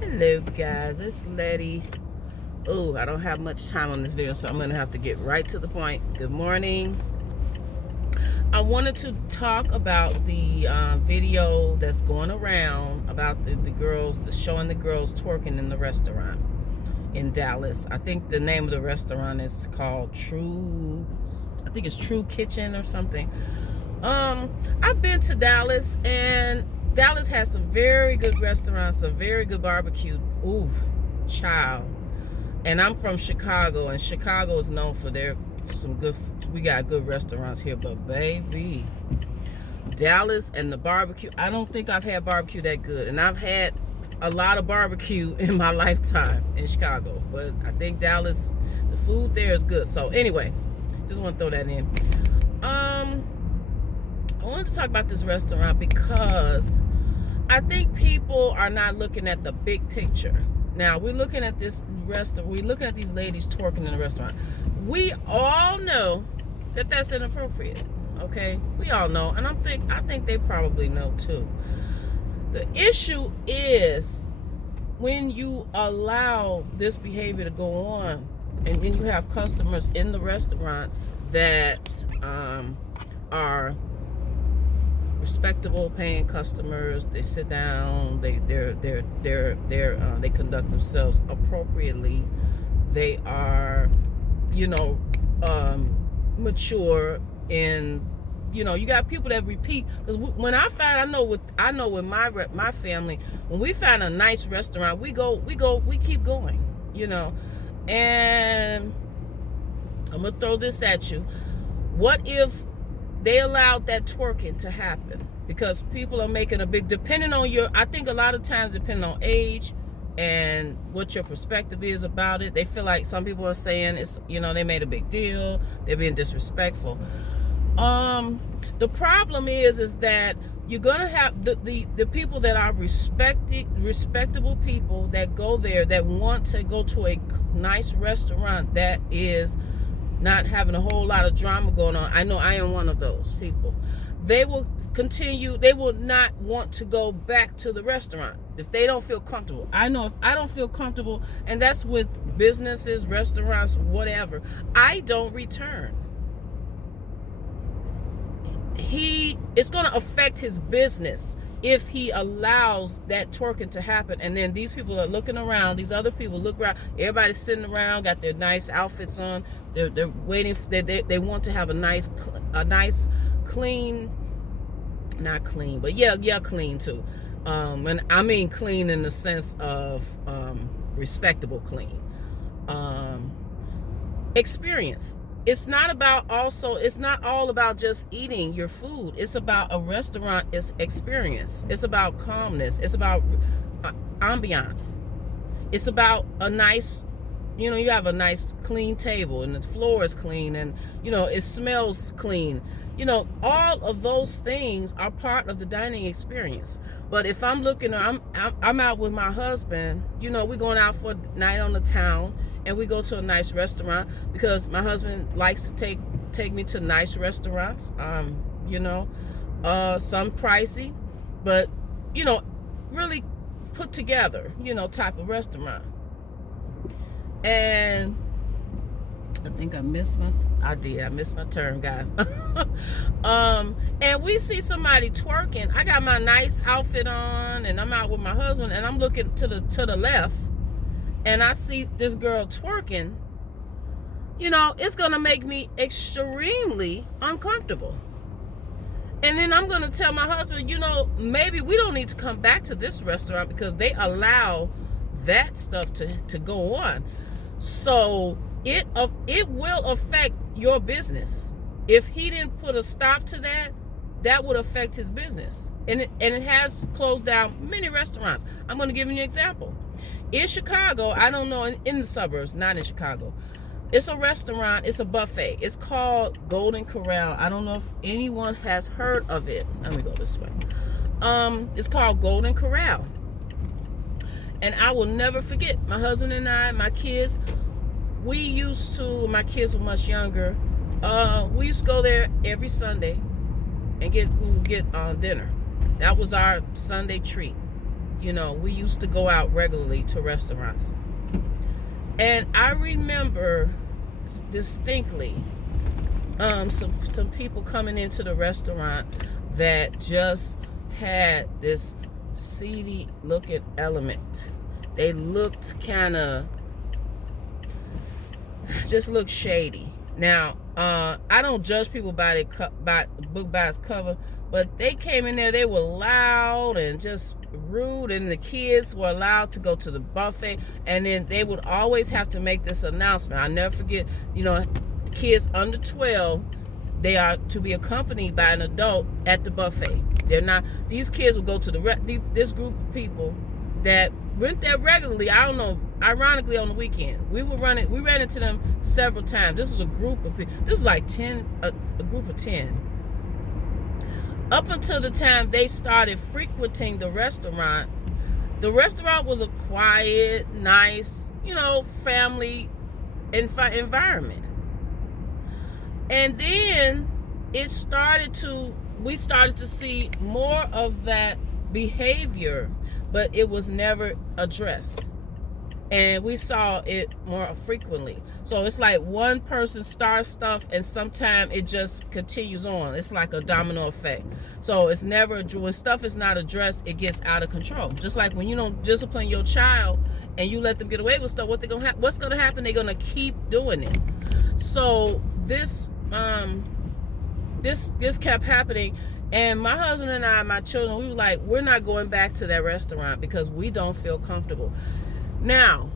Hello guys, it's Letty. Oh, I don't have much time on this video, so I'm gonna have to get right to the point. Good morning. I wanted to talk about the video that's going around about the girls, showing the girls twerking in the restaurant in Dallas. I think the name of the restaurant is called True Kitchen or something. I've been to Dallas, and Dallas has some very good restaurants, some very good barbecue. Ooh, child. And I'm from Chicago, and Chicago is known for we got good restaurants here, but baby, Dallas and the barbecue, I don't think I've had barbecue that good. And I've had a lot of barbecue in my lifetime in Chicago, but I think Dallas, the food there is good. So anyway, just want to throw that in. I wanted to talk about this restaurant because I think people are not looking at the big picture. Now, we're looking at this restaurant, we're looking at these ladies twerking in the restaurant. We all know that that's inappropriate, okay? We all know, and I think they probably know too. The issue is when you allow this behavior to go on, and then you have customers in the restaurants that are respectable paying customers. They sit down, they conduct themselves appropriately. They are, mature, and you got people that repeat. Because when I know with my family, when we find a nice restaurant, we keep going, and I'm gonna throw this at you. What if they allowed that twerking to happen? Because people are making a big, depending on I think a lot of times, depending on age and what your perspective is about it, they feel like some people are saying it's, they made a big deal, they're being disrespectful. The problem is that you're gonna have the people that are respectable people that go there, that want to go to a nice restaurant that is not having a whole lot of drama going on. I know I am one of those people. They will not want to go back to the restaurant if they don't feel comfortable. I know if I don't feel comfortable, and that's with businesses, restaurants, whatever, I don't return. It's going to affect his business if he allows that twerking to happen. And then these people are looking around, these other people look around, everybody's sitting around, got their nice outfits on, they're waiting, they want to have a nice clean, not clean, but yeah, clean too. And I mean clean in the sense of respectable clean. Experience. It's not all about just eating your food. It's about a restaurant, it's experience. It's about calmness. It's about ambiance. It's about a nice, you have a nice clean table, and the floor is clean, and it smells clean. All of those things are part of the dining experience. But if I'm looking, I'm out with my husband, we're going out for a night on the town, and we go to a nice restaurant because my husband likes to take me to nice restaurants. Some pricey, but really put together, type of restaurant. And I think I missed my turn, guys. And we see somebody twerking. I got my nice outfit on, and I'm out with my husband, and I'm looking to the left, and I see this girl twerking. It's gonna make me extremely uncomfortable. And then I'm gonna tell my husband, maybe we don't need to come back to this restaurant because they allow that stuff to go on. So it will affect your business. If he didn't put a stop to that would affect his business. And it has closed down many restaurants. I'm going to give you an example. In Chicago, I don't know, in the suburbs, not in Chicago, it's a restaurant, it's a buffet. It's called Golden Corral. I don't know if anyone has heard of it. Let me go this way. It's called Golden Corral. And I will never forget, my husband and I, my kids, my kids were much younger. We used to go there every Sunday and we would get dinner. That was our Sunday treat. You know, we used to go out regularly to restaurants. And I remember distinctly some people coming into the restaurant that just had this seedy looking element. They looked kind of, just looked shady. Now, I don't judge people by book by its cover, but they came in there, they were loud and just rude, and the kids were allowed to go to the buffet, and then they would always have to make this announcement. I'll never forget, you know, kids under 12, they are to be accompanied by an adult at the buffet. They're not, these kids will go to this group of people that went there regularly. I don't know, ironically on the weekend. We ran into them several times. This was a group of people. This was like 10, a group of 10. Up until the time they started frequenting the restaurant was a quiet, nice, you know, family environment. And then we started to see more of that behavior, but it was never addressed. And we saw it more frequently. So it's like one person starts stuff and sometimes it just continues on. It's like a domino effect. So it's never, when stuff is not addressed, it gets out of control. Just like when you don't discipline your child and you let them get away with stuff, what's going to happen? They're going to keep doing it. So this kept happening. And my husband and I, my children, we were like, we're not going back to that restaurant because we don't feel comfortable. Now,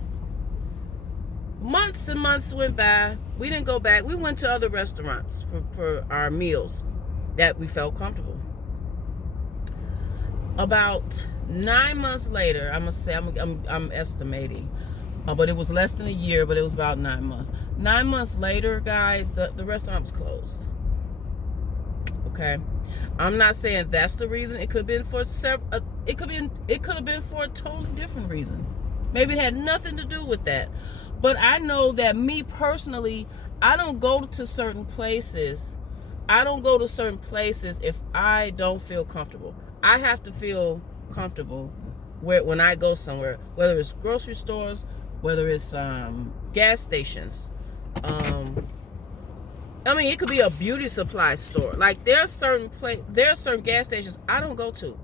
months and months went by. We didn't go back. We went to other restaurants for our meals that we felt comfortable. About 9 months later, I must say, I'm estimating, but it was less than a year, but it was about 9 months. 9 months later, guys, the restaurant was closed. Okay, I'm not saying that's the reason. It could have been for it could have been for a totally different reason. Maybe it had nothing to do with that. But I know that me personally, I don't go to certain places. If I don't feel comfortable. I have to feel comfortable when I go somewhere, whether it's grocery stores, whether it's gas stations. I mean, it could be a beauty supply store. Like there are certain gas stations I don't go to.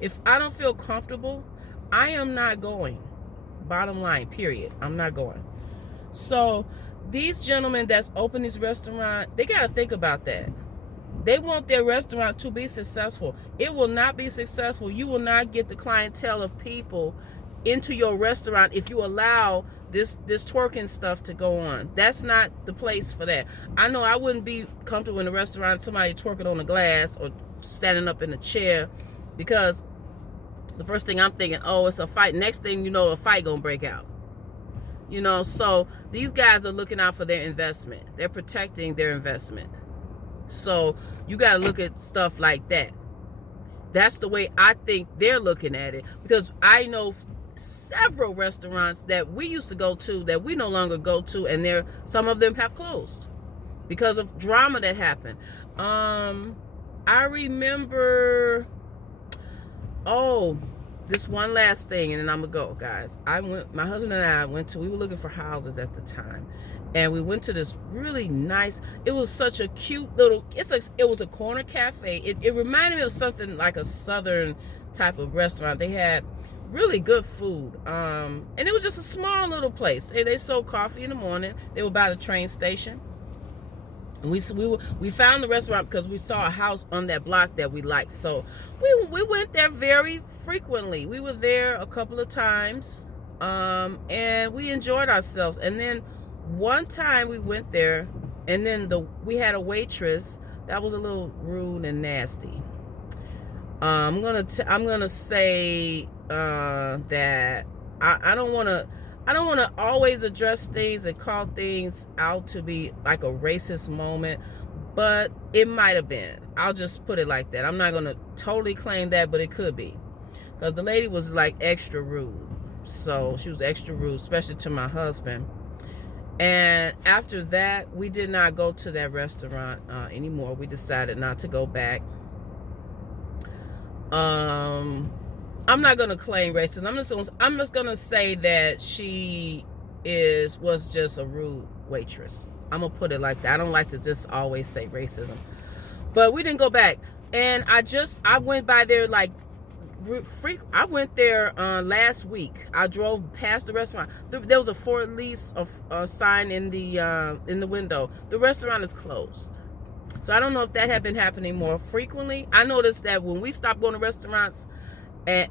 If I don't feel comfortable, I am not going. Bottom line, period. I'm not going. So these gentlemen that's open this restaurant, they got to think about that. They want their restaurant to be successful. It will not be successful. You will not get the clientele of people into your restaurant if you allow this twerking stuff to go on. That's not the place for that. I know I wouldn't be comfortable in a restaurant, somebody twerking on the glass or standing up in a chair, because the first thing I'm thinking, oh, it's a fight. Next thing you know, a fight gonna break out. You know, so these guys are looking out for their investment. They're protecting their investment. So you gotta look at stuff like that. That's the way I think they're looking at it, because I know several restaurants that we used to go to that we no longer go to, and some of them have closed because of drama that happened. I remember, this one last thing, and then I'm gonna go, guys. My husband and I we were looking for houses at the time, and we went to this really nice, it was such a cute little, it was a corner cafe. It reminded me of something like a southern type of restaurant. They had really good food, and it was just a small little place. They sold coffee in the morning. They were by the train station. And we found the restaurant because we saw a house on that block that we liked. So we went there very frequently. We were there a couple of times, and we enjoyed ourselves. And then one time we went there, and then we had a waitress that was a little rude and nasty. I'm gonna say that I don't want to always address things and call things out to be like a racist moment, but it might have been. I'll just put it like that. I'm not going to totally claim that, but it could be, because the lady was like extra rude. So she was extra rude, especially to my husband. And after that, we did not go to that restaurant anymore. We decided not to go back. I'm not gonna claim racism. I'm just gonna say that she was just a rude waitress. I'm gonna put it like that. I don't like to just always say racism. But we didn't go back. And I went by there like I went there last week. I drove past the restaurant. There was a for lease sign in the window. The restaurant is closed. So I don't know if that had been happening more frequently. I noticed that when we stopped going to restaurants, and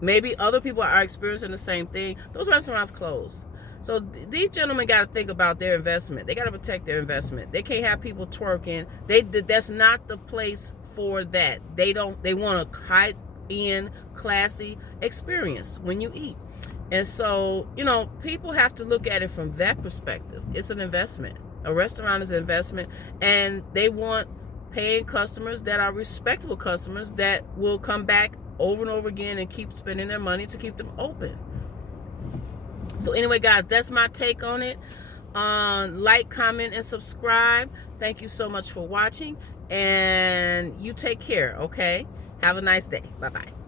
maybe other people are experiencing the same thing, those restaurants close. So these gentlemen got to think about their investment. They got to protect their investment. They can't have people twerking. That's not the place for that. They want a high-end, classy experience when you eat. And so, people have to look at it from that perspective. It's an investment. A restaurant is an investment, and they want paying customers that are respectable customers that will come back over and over again and keep spending their money to keep them open. So anyway, guys, that's my take on it. Like, comment, and subscribe. Thank you so much for watching, and you take care, okay? Have a nice day. Bye-bye.